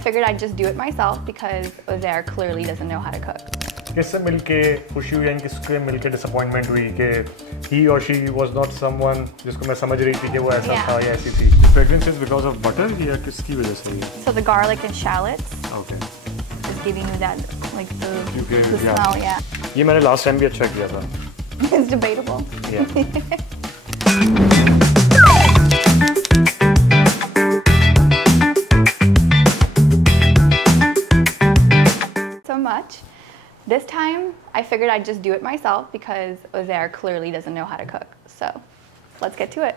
figured I'd just do it myself because Uzair clearly doesn't know how to cook. किससे मिलके खुशी हुई या किसके मिलके डिसअपॉइंटमेंट हुई कि he or she was not someone जिसको मैं समझ रही थी कि वो ऐसा था या ऐसी थी. Pregnancy is because of butter या किसकी वजह से? So the garlic and shallots. Okay. Is giving you that like the Yeah. smell, yeah. ये मैंने last time भी अच्छा किया था. It's debatable. Yeah. So much. This time, I figured I'd just do it myself because Uzair clearly doesn't know how to cook. So, let's get to it.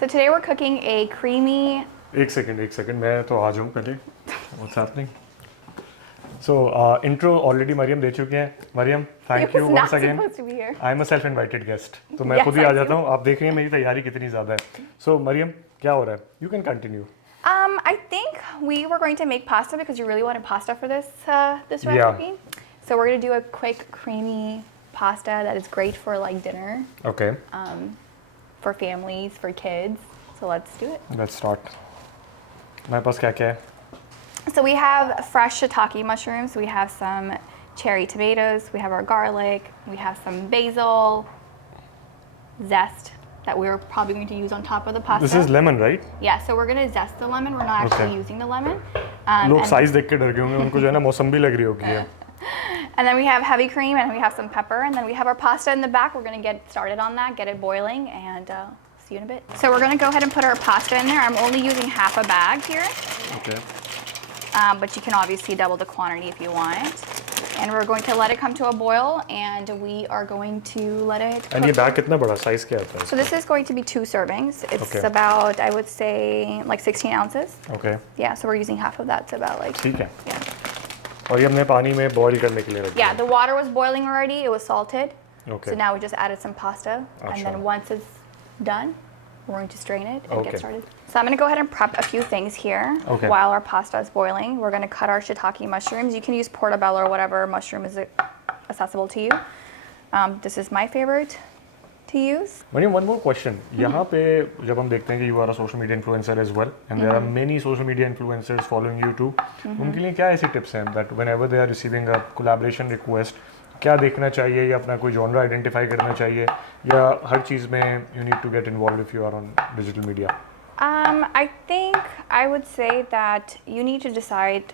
So today we're cooking a creamy... एक second मैं तो आ जाऊँ पहले. What's happening? So, intro already Maryam दे चुके हैं. Maryam, thank you once again. supposed to be here. I'm a self-invited guest. तो मैं खुद ही आ जाता हूँ. आप देख रही हैं मेरी तैयारी कितनी ज़्यादा है. So, मरियम, क्या हो रहा है? You can continue. I think we were going to make pasta because you really wanted pasta for this recipe. Yeah. So we're going to do a quick creamy pasta that is great for like dinner. Okay. For families, for kids. So let's do it. Let's start. मेरे पास क्या है? So we have fresh shiitake mushrooms. We have some cherry tomatoes. We have our garlic. We have some basil, zest that we're probably going to use on top of the pasta. This is lemon, right? Yeah, so we're going to zest the lemon. We're not actually using the lemon. लोग size देख के डर गए होंगे उनको जो है ना मौसम्बी लग रही होगी है. And then we have heavy cream and we have some pepper and then we have our pasta in the back. We're going to get started on that, get it boiling, and see you in a bit. So we're going to go ahead and put our pasta in there. I'm only using half a bag here. Okay. But you can obviously double the quantity if you want. And we're going to let it come to a boil and we are going to let it cook. And ये bag कितना बड़ा size क्या आता है? So this is going to be 2 servings. It's about, I would say, like 16 ounces. Okay. Yeah, so we're using half of that. It's about like... ठीक है. Yeah. और ये हमने पानी में boil करने के लिए रख दिया. Yeah, the water was boiling already. It was salted. Okay. So now we just added some pasta. And then once it's done, we're going to strain it and get started. So I'm going to go ahead and prep a few things here while our pasta is boiling. We're going to cut our shiitake mushrooms. You can use portobello or whatever mushroom is accessible to you. This is my favorite to use. Maryam, one more question. यहाँ पे जब हम देखते हैं कि you are a social media influencer as well, and there are many social media influencers following you too. उनके लिए क्या ऐसी tips हैं that whenever they are receiving a collaboration request, क्या देखना चाहिए या अपना कोई genre identify करना चाहिए या हर चीज़ में you need to get involved if you are on digital media? I think I would say that you need to decide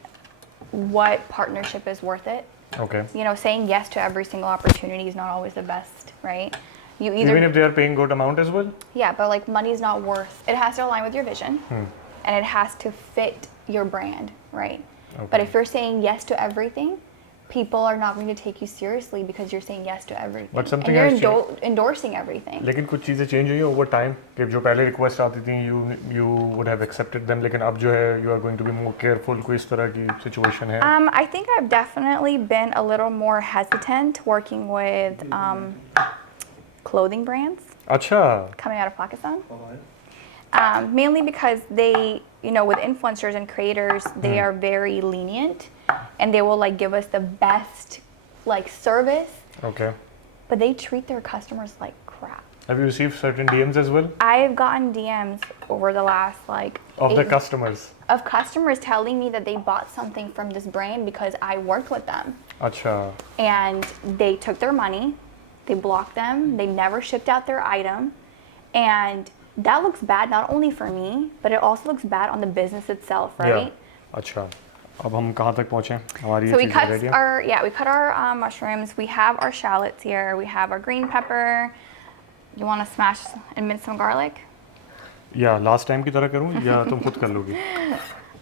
what partnership is worth it. Okay. You know, saying yes to every single opportunity is not always the best, right? You either even if they are paying good amount as well? Yeah, but like money is not worth. It has to align with your vision, and it has to fit your brand, right? Okay. But if you're saying yes to everything, people are not going to take you seriously because you're saying yes to everything. But something and you're endorsing everything. लेकिन कुछ चीज़ें change हुई over time कि जो पहले request आती थी you would have accepted them लेकिन अब जो है you are going to be more careful कोई इस तरह की situation है? I think I've definitely been a little more hesitant working with clothing brands. अच्छा. Coming out of Pakistan. Mainly because they, you know, with influencers and creators, they are very lenient. And they will like give us the best like service. Okay. But they treat their customers like crap. Have you received certain DMs as well? I've gotten DMs over the last like of the customers. Of customers telling me that they bought something from this brand because I worked with them. Acha. And they took their money, they blocked them, they never shipped out their item, and that looks bad not only for me, but it also looks bad on the business itself, right? Yeah. Acha. अब हम कहाँ तक पहुँचे? हमारी so we cut our mushrooms. We have our shallots here. We have our green pepper. You want to smash and mince some garlic? Yeah, last time की तरह करूँ या तुम खुद कर लोगी?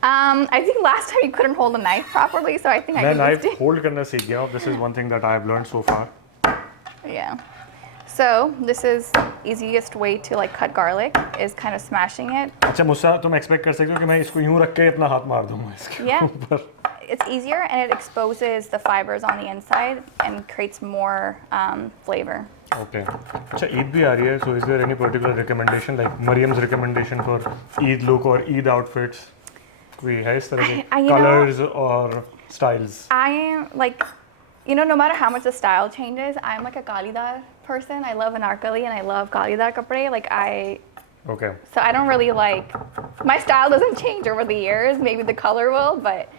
I think last time you couldn't hold a knife properly, so I think I can knife hold करना सीख गया. This is one thing that I have learned so far. Yeah. So this is easiest way to like cut garlic is kind of smashing it. अच्छा मुझसे तुम expect कर सकते हो कि मैं इसको यूं रख के अपना हाथ मार दूँगा इसके ऊपर. It's easier and it exposes the fibers on the inside and creates more flavor. Okay. अच्छा ईद भी आ रही है, so is there any particular recommendation like Maryam's recommendation for Eid look or Eid outfits? कोई है इस तरह के colors or styles? I am like, you know, no matter how much the style changes, I'm like a Kalidar person. I love anarkali and I love Kalidar kapde. Like Okay. So I don't really like, my style doesn't change over the years. Maybe the color will, but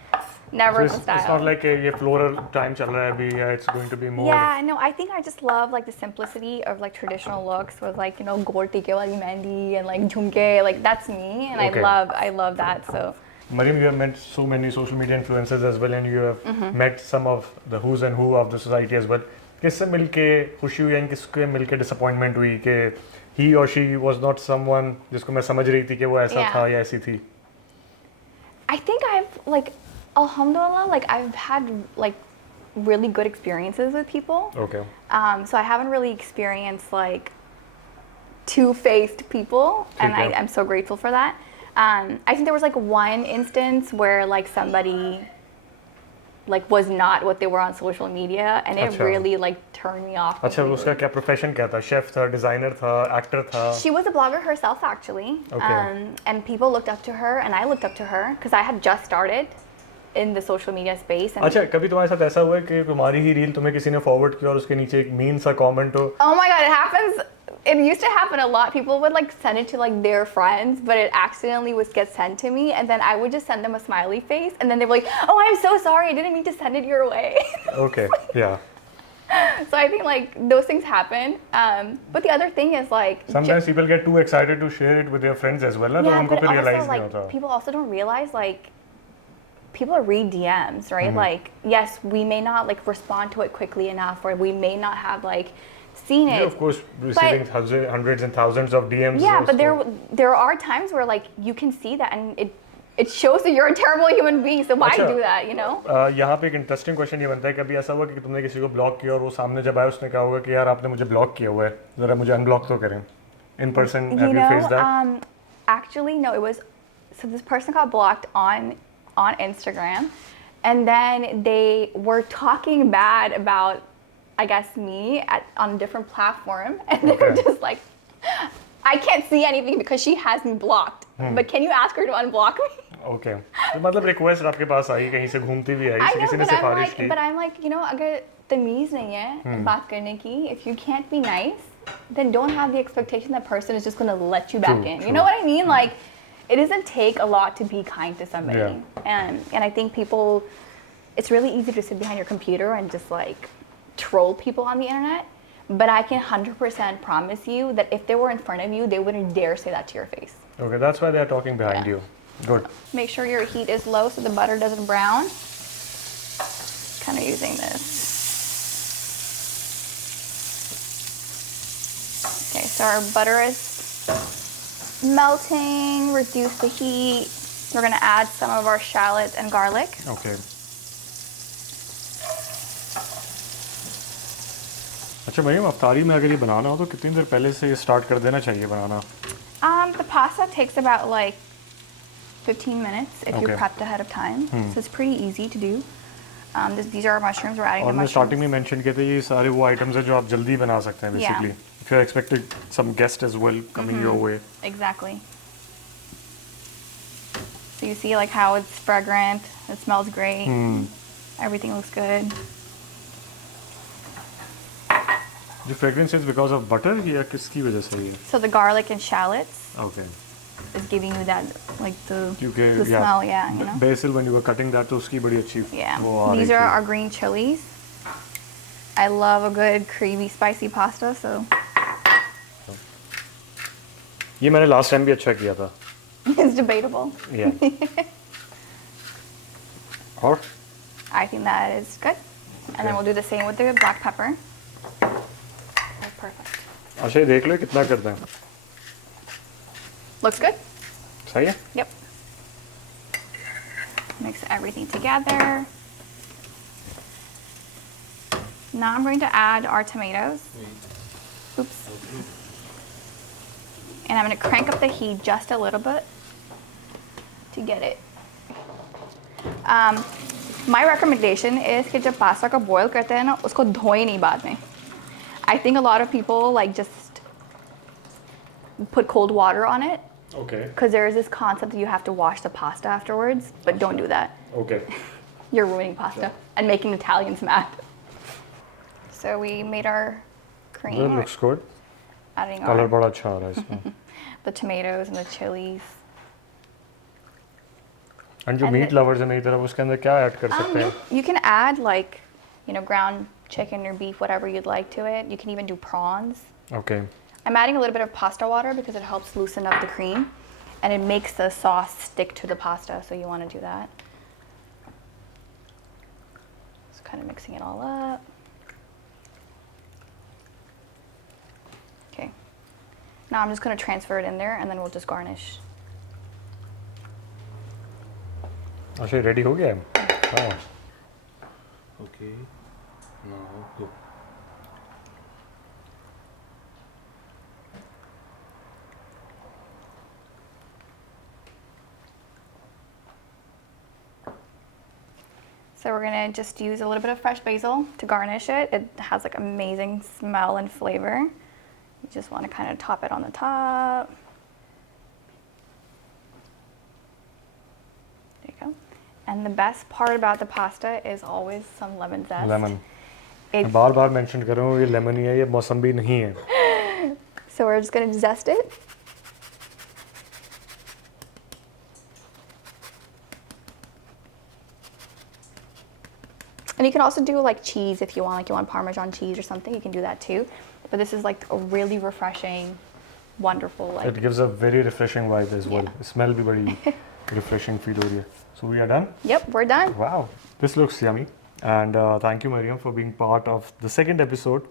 never So the style. it's not like a floral time chal raha hai abhi, yeah, it's going to be more. Yeah, no, I think I just love like the simplicity of like traditional looks with like, you know, gold tike wali mehndi and like jhumke. Like that's me, and Okay. I love that. So Maryam, you have met so many social media influencers as well, and you have met some of the who's and who of the society as well. किससे मिलके खुशी हुई या किसके मिलके disappointment हुई कि he or she was not someone जिसको मैं समझ रही थी कि वो ऐसा था या ऐसी थी? I think I've like, alhamdulillah, like I've had like really good experiences with people. Okay. So I haven't really experienced like two-faced people, and I'm so grateful for that. I think there was like one instance where like somebody like was not what they were on social media, and it really like turned me off. अच्छा, उसका क्या profession क्या था? Chef था, designer था, actor था? She was a blogger herself actually. Okay. And people looked up to her, and I looked up to her because I had just started in the social media space. And अच्छा, कभी तुम्हारे साथ ऐसा हुआ है कि तुम्हारी ही रील तुम्हें किसी ने फॉरवर्ड किया और उसके नीचे एक मीन सा कमेंट हो? Oh my god, it happens. It used to happen a lot. People would like send it to like their friends, but it accidentally would get sent to me, and then I would just send them a smiley face, and then they were like, "Oh, I'm so sorry. I didn't mean to send it your way." Okay, yeah. So I think like those things happen. But the other thing is like Sometimes people get too excited to share it with their friends as well, ना, तो yeah, उनको but फिर also realize नहीं like होता. people also don't realize like people read DMs, right? Like yes, we may not like respond to it quickly enough, or we may not have like seen it. Yeah, of course, receiving hundreds and thousands of DMs. Yeah, but there are times where like you can see that, and it shows that you're a terrible human being. So why do that, you know? यहाँ पे एक interesting question ये बनता है, कभी ऐसा हुआ कि तुमने किसी को ब्लॉक किया और वो सामने जब आया उसने कहा होगा कि यार आपने मुझे ब्लॉक किया हुआ है, जरा मुझे अनब्लॉक तो करें. In person, have you faced that? Actually, no. It was so this person got blocked on Instagram, and then they were talking bad about, I guess, me on a different platform, and they were just like, I can't see anything because she has me blocked. But can you ask her to unblock me? Okay. तो मतलब request आपके पास आई, कहीं से घूमती भी आई, किसी ने सिफारिश की? But I'm like, you know, अगर तमीज़ नहीं है बात करने की, if you can't be nice, then don't have the expectation that person is just going to let you back in. You know what I mean? Like, it doesn't take a lot to be kind to somebody. Yeah. And I think people, it's really easy to sit behind your computer and just like troll people on the internet. But I can 100% promise you that if they were in front of you, they wouldn't dare say that to your face. Okay, that's why they are talking behind you. Good. Make sure your heat is low so the butter doesn't brown. Kind of using this. Okay, so our butter is melting. Reduce the heat. We're gonna add some of our shallots and garlic. Okay. अच्छा मरियम, अफ्तारी में अगर ये बनाना हो तो कितनी देर पहले से ये स्टार्ट कर देना चाहिए बनाना? The pasta takes about like 15 minutes if you prepped ahead of time. So it's pretty easy to do. These are our mushrooms. We're adding the mushrooms. और मैं स्टार्टिंग में मेंशन किए थे ये सारे वो आइटम्स हैं जो आप जल्दी बना सकते हैं basically. If you're expecting some guest as well coming your way. Exactly. So you see like how it's fragrant. It smells great. Everything looks good. The fragrance is because of butter या किसकी वजह से ये? So the garlic and shallots is giving you that like the smell, you know. Basil when you were cutting that तो उसकी बड़ी अच्छी These are our green chilies. I love a good creamy spicy pasta, so. ये मैंने last time भी अच्छा किया था. It's debatable. Yeah. और? I think that is good. And then we'll do the same with the black pepper. Perfect. अच्छा, देख लो कितना करते हैं. Looks good. सही है? Yep. Mix everything together. Now I'm going to add our tomatoes. Oops. And I'm going to crank up the heat just a little bit to get it. My recommendation is कि जब pasta को boil करते हैं ना, उसको धोए नहीं बाद में. I think a lot of people like just put cold water on it. Okay. Because there is this concept that you have to wash the pasta afterwards, but don't do that. Okay. You're ruining pasta and making Italians mad. So we made our cream. That looks good. Adding Color our... बड़ा अच्छा आ रहा है इसमें. the tomatoes and the chilies. And जो meat lovers हैं मेरी तरफ उसके अंदर क्या ऐड कर सकते हैं? You can add like, ground chicken or beef, whatever you'd like to it. You can even do prawns. Okay. I'm adding a little bit of pasta water because it helps loosen up the cream and it makes the sauce stick to the pasta, so you want to do that. Just kind of mixing it all up. Okay. Now I'm just going to transfer it in there and then we'll just garnish. अच्छा ready हो गया है? हाँ. Okay. Now go. So we're gonna just use a little bit of fresh basil to garnish it. It has like amazing smell and flavor. You just want to kind of top it on the top. There you go. And the best part about the pasta is always some lemon zest. Lemon. मैं बार-बार mention कर रहा हूँ ये lemon ही है, ये मौसम्बी नहीं है. So we're just gonna zest it. And you can also do like cheese if you want, like you want Parmesan cheese or something, you can do that too. But this is like a really refreshing, wonderful like. It gives a very refreshing vibe as well. Yeah. Smell भी बड़ी refreshing feel हो रही है. So we are done? Yep, we're done. Wow, this looks yummy. And thank you Maryam for being part of the second episode.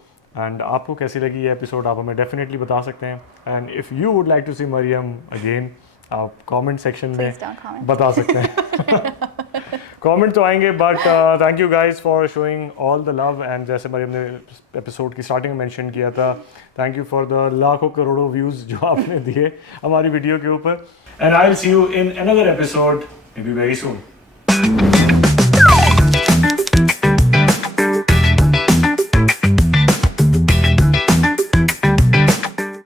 And आपको कैसी लगी ये episode आप हमें definitely बता सकते हैं. And if you would like to see Maryam again, आप comment section में बता सकते हैं. कमेंट तो आएंगे but thank you guys for showing all the love and जैसे मरियम ने एपिसोड की स्टार्टिंग में मेंशन किया था थैंक यू फॉर द लाखों करोड़ों व्यूज़ जो आपने दिए हमारी वीडियो के ऊपर and I will see you in another episode may be very soon.